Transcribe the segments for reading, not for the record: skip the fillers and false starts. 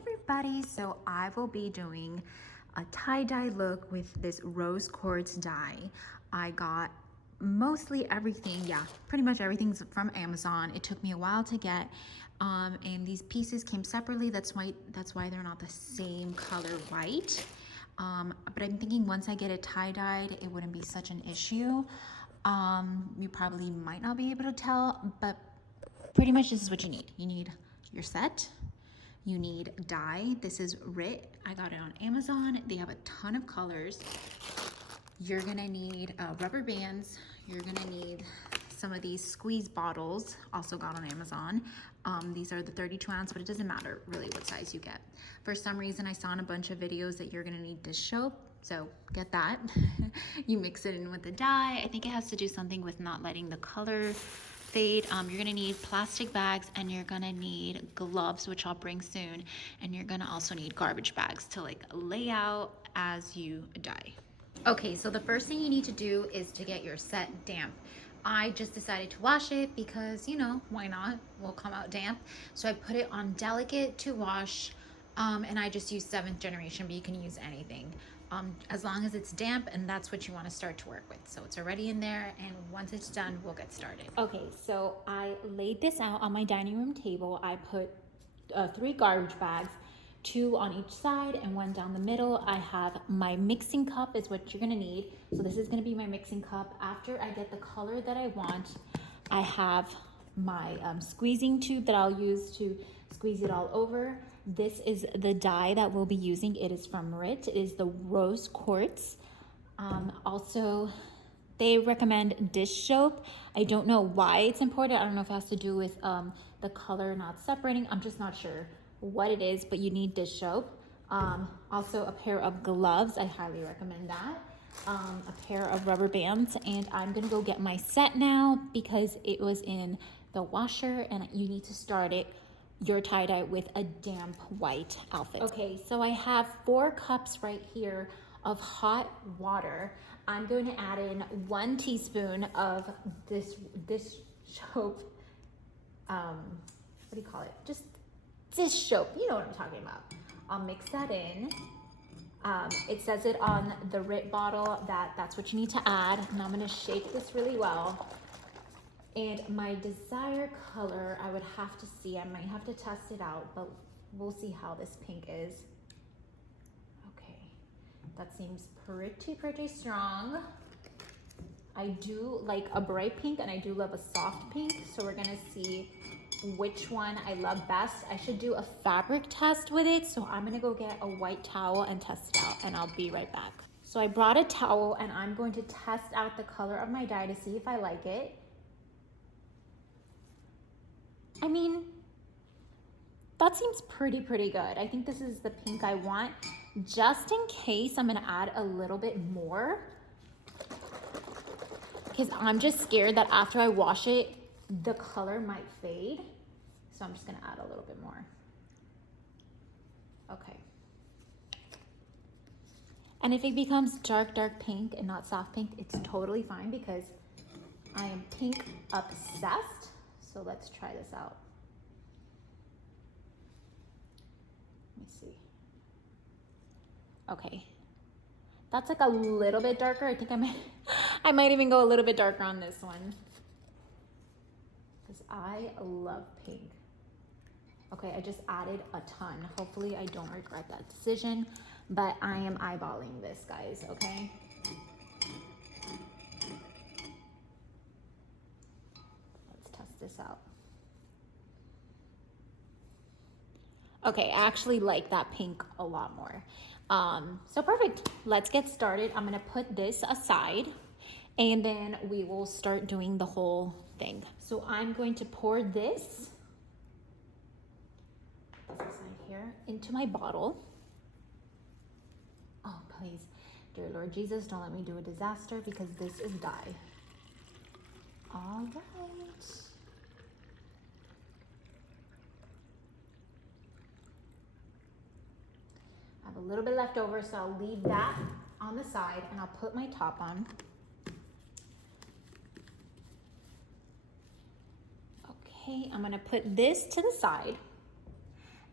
everybody, so I will be doing a tie-dye look with this rose quartz dye. I got mostly everything, yeah, pretty much everything's from Amazon. It took me a while to get, and these pieces came separately. That's why they're not the same color white. But I'm thinking once I get it tie-dyed, it wouldn't be such an issue. You probably might not be able to tell, but pretty much this is what you need. You need your set. You need dye. This is RIT. I got it on Amazon. They have a ton of colors. You're gonna need rubber bands. You're gonna need some of these squeeze bottles, also got on Amazon. These are the 32 ounce, but it doesn't matter really what size you get. For some reason, I saw in a bunch of videos that you're gonna need dish soap, so get that. You mix it in with the dye. I think it has to do something with not letting the color fade. You're gonna need plastic bags, and you're gonna need gloves, which I'll bring soon, and you're gonna also need garbage bags to like lay out as you dye. Okay, so the first thing you need to do is to get your set damp. I just decided to wash it because, you know, why not? We'll come out damp. So I put it on delicate to wash, and I just use 7th generation, but you can use anything. As long as it's damp, and that's what you want to start to work with. So it's already in there, and once it's done, we'll get started. Okay, so I laid this out on my dining room table. I put 3 garbage bags, 2 on each side and 1 down the middle. I have my mixing cup is what you're gonna need. So this is gonna be my mixing cup. After I get the color that I want, I have my squeezing tube that I'll use to squeeze it all over. This is the dye that we'll be using. It is from RIT. It is the rose quartz. Also, they recommend dish soap. I don't know why it's important. I don't know if it has to do with the color not separating. I'm just not sure what it is, but you need dish soap. Also a pair of gloves. I highly recommend that. A pair of rubber bands, and I'm gonna go get my set now because it was in the washer, and you need to start your tie-dye with a damp white outfit. Okay, so I have 4 cups right here of hot water. I'm going to add in 1 teaspoon of this soap. What do you call it? Just dish soap. You know what I'm talking about. I'll mix that in. It says it on the RIT bottle that's what you need to add. And I'm gonna shake this really well. And my desired color, I would have to see. I might have to test it out, but we'll see how this pink is. Okay, that seems pretty strong. I do like a bright pink, and I do love a soft pink. So we're gonna see which one I love best. I should do a fabric test with it. So I'm gonna go get a white towel and test it out, and I'll be right back. So I brought a towel, and I'm going to test out the color of my dye to see if I like it. I mean, that seems pretty good. I think this is the pink I want. Just in case, I'm gonna add a little bit more because I'm just scared that after I wash it, the color might fade. So I'm just gonna add a little bit more. Okay. And if it becomes dark pink and not soft pink, it's totally fine because I am pink obsessed. So let's try this out. Let me see. Okay. That's like a little bit darker. I think I might even go a little bit darker on this one. Because I love pink. Okay, I just added a ton. Hopefully I don't regret that decision, but I am eyeballing this, guys, okay? Let's test this out. Okay, I actually like that pink a lot more. So perfect, let's get started. I'm gonna put this aside, and then we will start doing the whole thing. So I'm going to pour this aside here into my bottle. Oh, please, dear Lord Jesus, don't let me do a disaster because this is dye. All right. I have a little bit left over, so I'll leave that on the side, and I'll put my top on. Okay, I'm gonna put this to the side,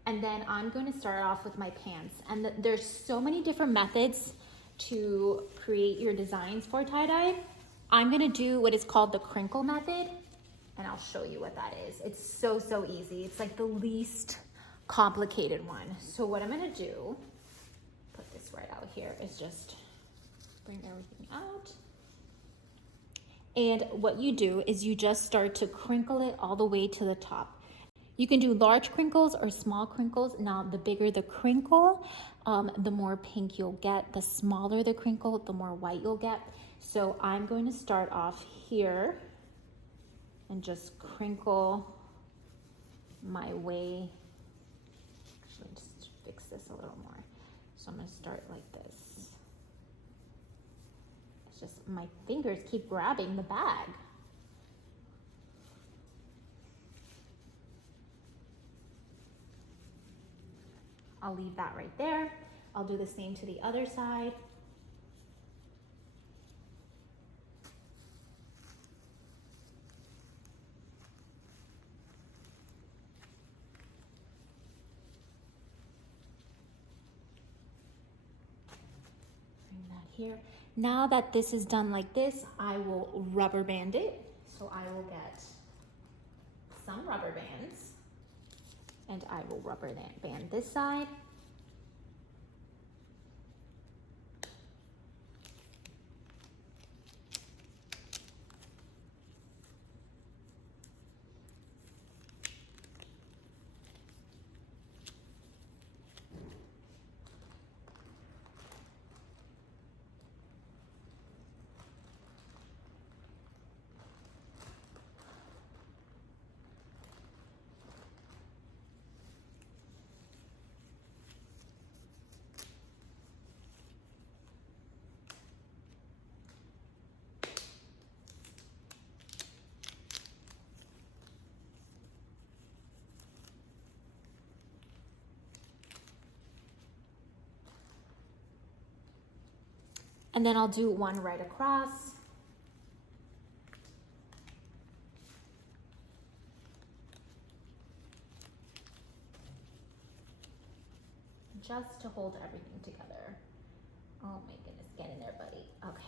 And then I'm going to start off with my pants. And there's so many different methods to create your designs for tie-dye. I'm gonna do what is called the crinkle method, and I'll show you what that is. It's so, so easy. It's like the least complicated one. So what I'm gonna do, put this right out here, is just bring everything out. And what you do is you just start to crinkle it all the way to the top. You can do large crinkles or small crinkles. Now, the bigger the crinkle, the more pink you'll get. The smaller the crinkle, the more white you'll get. So I'm going to start off here and just crinkle my way. Actually, just fix this a little more. So I'm going to start like this. It's just my fingers keep grabbing the bag. I'll leave that right there. I'll do the same to the other side. Bring that here. Now that this is done like this, I will rubber band it. So I will get some rubber bands and I will rubber band this side. And then I'll do one right across. Just to hold everything together. Oh my goodness, get in there, buddy. Okay.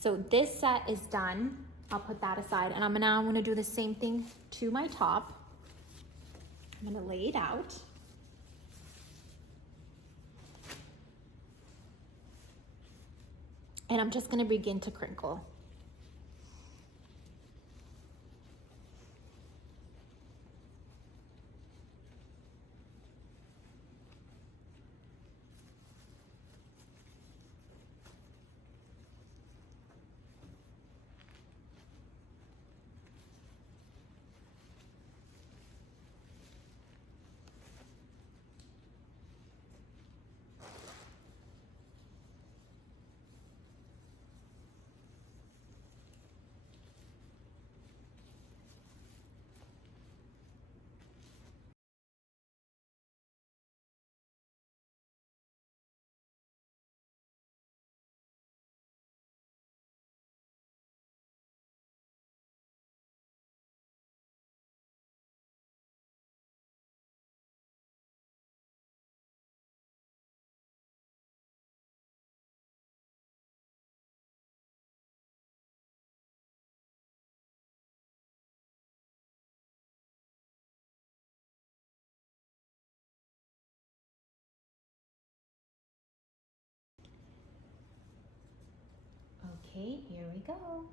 So this set is done. I'll put that aside, and I'm gonna do the same thing to my top. I'm gonna lay it out. And I'm just gonna begin to crinkle. Okay, here we go.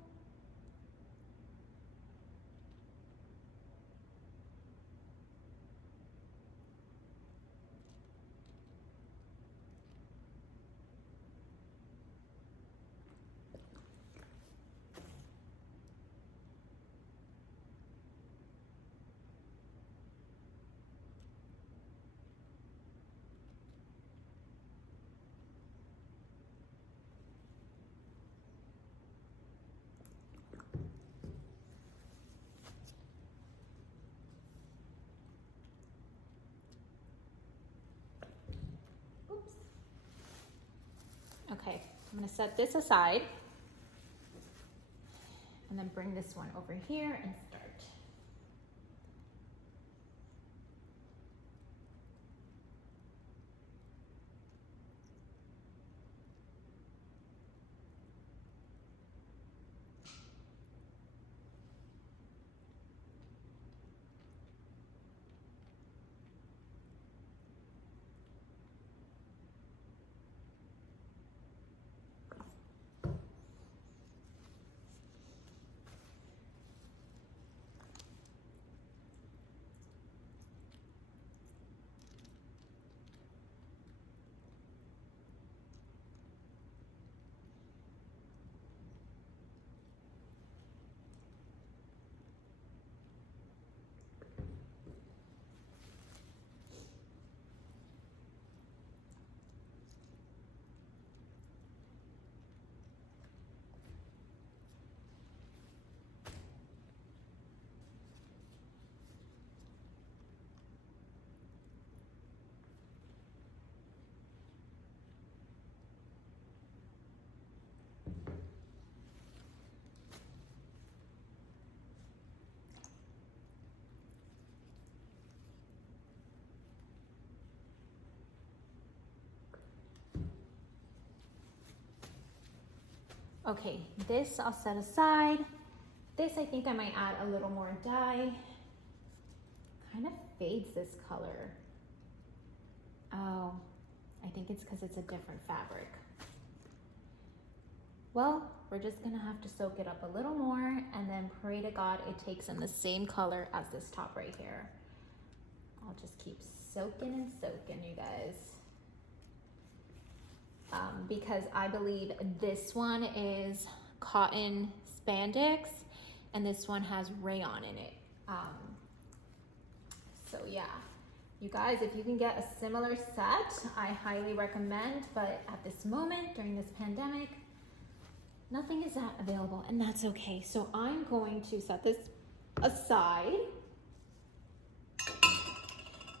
Oops. Okay, I'm gonna set this aside and then bring this one over here and start. Okay, this I'll set aside. This I think I might add a little more dye. Kind of fades this color. Oh, I think it's because it's a different fabric. Well, we're just gonna have to soak it up a little more and then pray to God it takes in the same color as this top right here. I'll just keep soaking and soaking, you guys. Because I believe this one is cotton spandex and this one has rayon in it. So yeah, you guys, if you can get a similar set, I highly recommend, but at this moment, during this pandemic, nothing is that available, and that's okay. So I'm going to set this aside,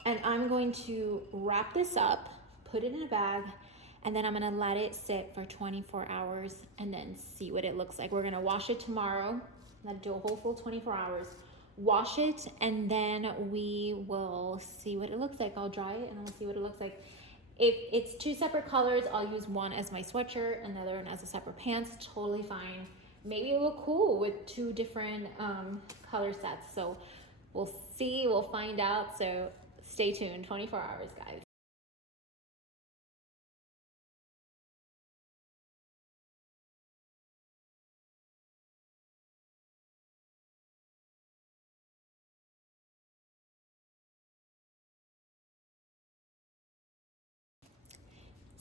and I'm going to wrap this up, put it in a bag, and then I'm gonna let it sit for 24 hours and then see what it looks like. We're gonna wash it tomorrow, let it do a whole full 24 hours, wash it, and then we will see what it looks like. I'll dry it and I'll see what it looks like. If it's two separate colors, I'll use one as my sweatshirt and the other one as a separate pants, totally fine. Maybe it'll look cool with two different color sets. So we'll see, we'll find out. So stay tuned, 24 hours, guys.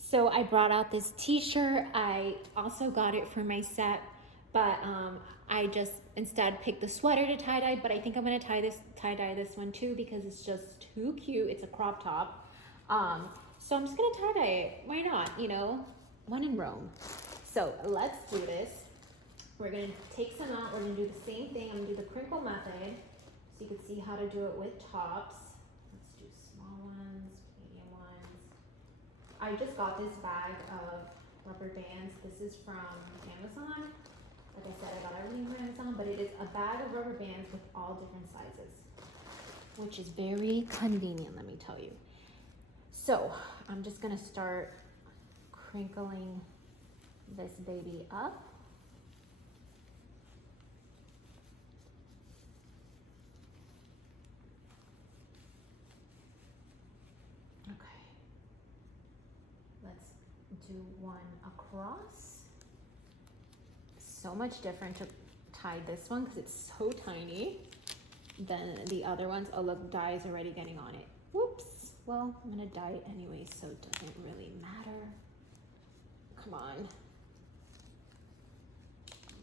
So I brought out this t-shirt. I also got it for my set, but I just instead picked the sweater to tie-dye, but I think I'm gonna tie-dye this one too because it's just too cute. It's a crop top. So I'm just gonna tie-dye it. Why not, you know? When in Rome. So let's do this. We're gonna take some out. We're gonna do the same thing. I'm gonna do the crinkle method so you can see how to do it with tops. Let's do small ones, medium ones. I just got this bag of rubber bands. This is from Amazon. Like I said, I got everything from Amazon, but it is a bag of rubber bands with all different sizes, which is very convenient, let me tell you. So I'm just gonna start crinkling this baby up. Okay, let's do one across. So much different to tie this one because it's so tiny than the other ones. Oh look, dye is already getting on it. Whoops. Well, I'm gonna dye it anyway, so it doesn't really matter. Come on.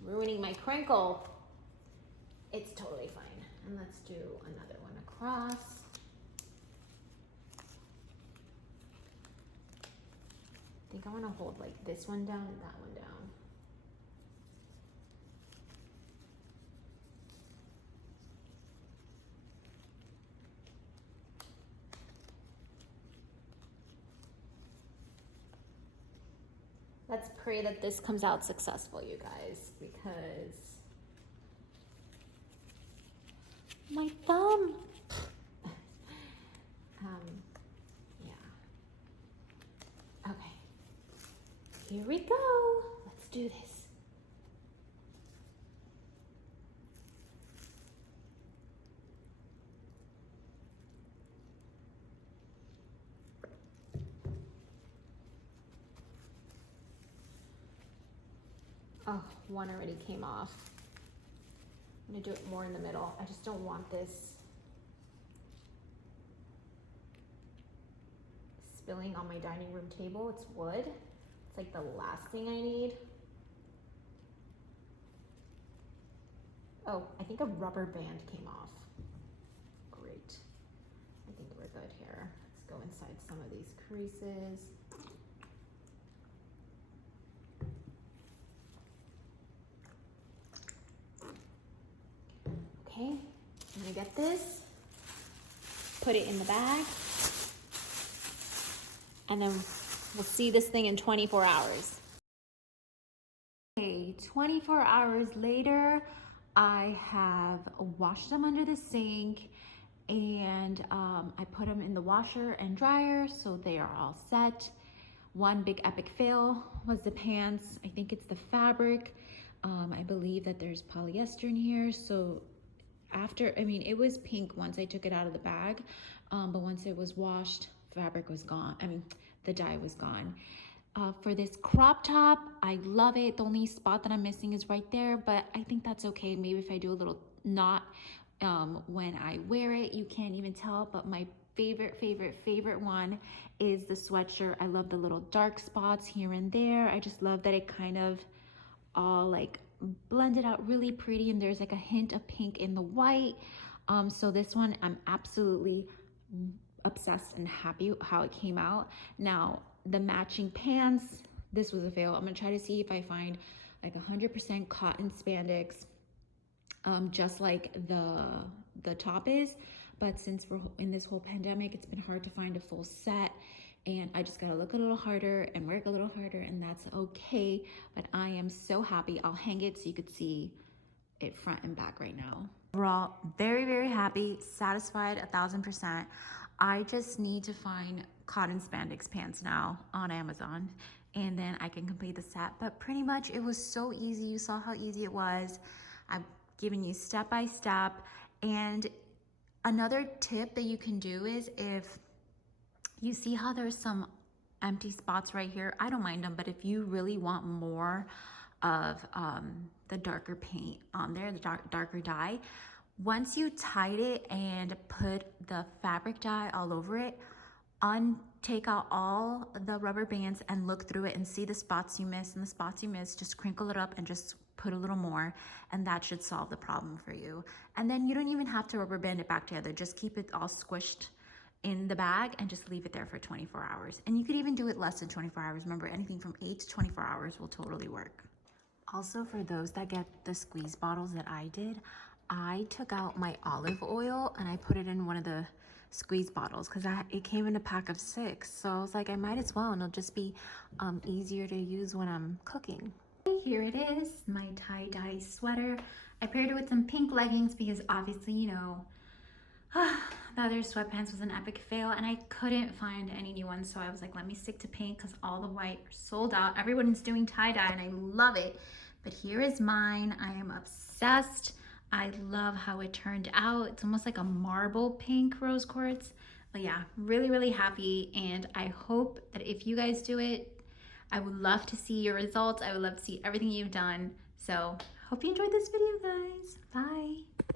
Ruining my crinkle. It's totally fine. And let's do another one across. I think I want to hold like this one down and that one down. Let's pray that this comes out successful, you guys, because my thumb. Yeah. Okay. Here we go. Let's do this. Oh, one already came off. I'm gonna do it more in the middle. I just don't want this spilling on my dining room table. It's wood. It's like the last thing I need. Oh, I think a rubber band came off. Great. I think we're good here. Let's go inside some of these creases. Okay, I'm gonna get this, put it in the bag, and then we'll see this thing in 24 hours. Okay, 24 hours later, I have washed them under the sink and I put them in the washer and dryer so they are all set. One big epic fail was the pants. I think it's the fabric. I believe that there's polyester in here. So after, I mean, it was pink once I took it out of the bag, but once it was washed, fabric was gone. I mean, the dye was gone. For this crop top, I love it. The only spot that I'm missing is right there, but I think that's okay. Maybe if I do a little knot when I wear it, you can't even tell. But my favorite one is the sweatshirt. I love the little dark spots here and there. I just love that it kind of all like blended out really pretty, and there's like a hint of pink in the white. So this one, I'm absolutely obsessed and happy how it came out. Now, the matching pants, this was a fail. I'm gonna try to see if I find like 100% cotton spandex, just like the top is. But since we're in this whole pandemic, it's been hard to find a full set, and I just gotta look a little harder and work a little harder, and that's okay. But I am so happy. I'll hang it so you could see it front and back right now. Overall, very happy, satisfied 1000%. I just need to find cotton spandex pants now on Amazon, and then I can complete the set. But pretty much it was so easy. You saw how easy it was. I've given you step by step. And another tip that you can do is, if you see how there's some empty spots right here, I don't mind them, but if you really want more of the darker paint on there, the darker dye, once you tied it and put the fabric dye all over it, take out all the rubber bands and look through it and see the spots you missed, and the spots you missed, just crinkle it up and just put a little more, and that should solve the problem for you. And then you don't even have to rubber band it back together. Just keep it all squished in the bag and just leave it there for 24 hours. And you could even do it less than 24 hours. Remember, anything from 8 to 24 hours will totally work. Also, for those that get the squeeze bottles that I did, I took out my olive oil and I put it in one of the squeeze bottles because it came in a pack of 6. So I was like, I might as well, and it'll just be easier to use when I'm cooking. Here it is, my tie-dye sweater. I paired it with some pink leggings because obviously, you know, the other sweatpants was an epic fail and I couldn't find any new ones. So I was like, let me stick to pink because all the white are sold out. Everyone's doing tie-dye and I love it. But here is mine. I am obsessed. I love how it turned out. It's almost like a marble pink rose quartz. But yeah, really happy. And I hope that if you guys do it, I would love to see your results. I would love to see everything you've done. So hope you enjoyed this video, guys. Bye.